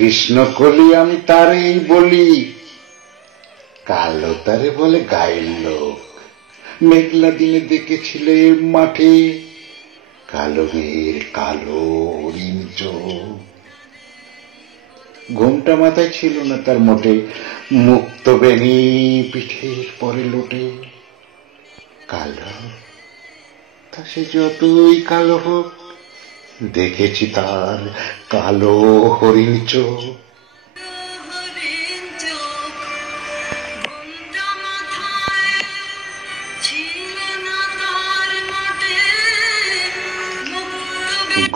কৃষ্ণ কলি আমি তারেই বলি, কালো তারে বলে গায়ের লোক। মেঘলা দিনে দেখেছিলে মাঠে কালো মেয়ের কালো হরিণ চোখ। ঘুমটা মাথায় ছিল না তার মোটে, মুক্ত বেনি পিঠের পরে লোটে। কালো তা সে যতই কালো হোক, দেখেছি তার কালো হরিণ চোখ।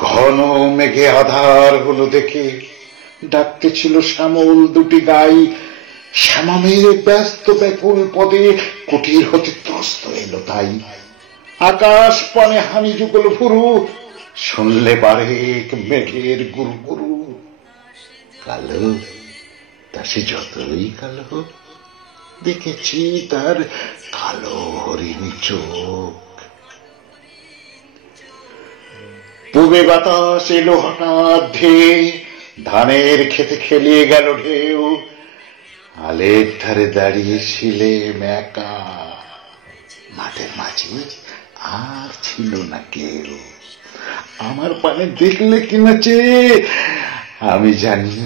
ঘন মেঘে আধার হলো দেখে ডাকতেছিল শ্যামল দুটি গাই। শ্যামা মেয়ের ব্যস্ত ব্যাকুল পদে কুটির হতে ত্রস্ত এলো তাই। আকাশ পানে হানি যুগল ফুরু, শুনলে বারেক মেঘের গুরু গুরু। কালো তা সে যতই কালো হোক, দেখেছি তার কালো হরিণ চোখ। পূবে বাতাস এলো হঠাৎ ধেয়ে, ধানের খেতে খেলিয়ে গেল ঢেউ। আলের ধারে দাঁড়িয়েছিলে একা, মাঠের মাঝে আর ছিল না কেউ। আমার পানে দেখলে কিনা চেয়ে, আমি জানি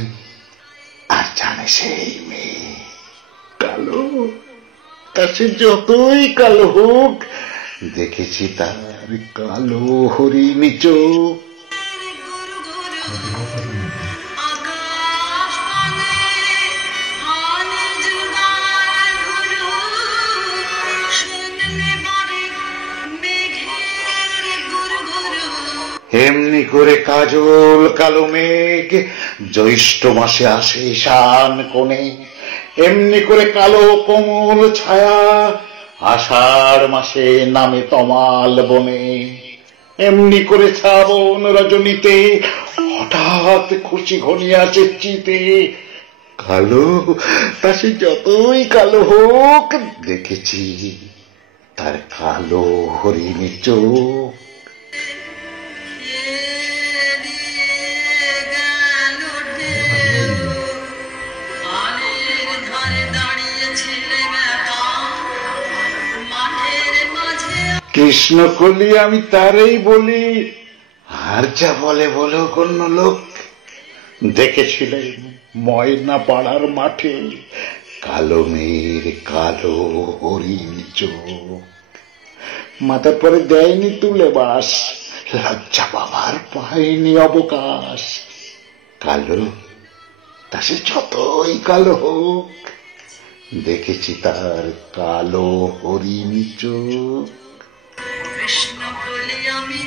আর জানে সেই মেয়ে। কালো তা সে যতই কালো হোক, দেখেছি তার কালো হরিণ চোখ। এমনি করে কাজল কালো মেঘ জ্যৈষ্ঠ মাসে আসে ঈশান কোণে। এমনি করে কালো কোমল ছায়া আষাঢ় মাসে নামে তমাল বনে। এমনি করে শ্রাবণ রজনীতে হঠাৎ খুশি ঘনিয়ে আসে চিতে। কালো তা সে যতই কালো হোক, দেখেছি তার কালো হরিণ চোখ। কৃষ্ণ কলি আমি তারেই বলি, আর যা বলে বলো অন্য লোক। দেখেছিলেন ময়না পাড়ার মাঠে কালো মেয়ের কালো হরিণ চোখ। মাথার পরে দেয়নি তুলে বাস, লজ্জা পাবার পায়নি অবকাশ। কালো তা সে যতই কালো হোক, দেখেছি তার কালো হরিণ চোখ। কৃষ্ণ বলি আমি।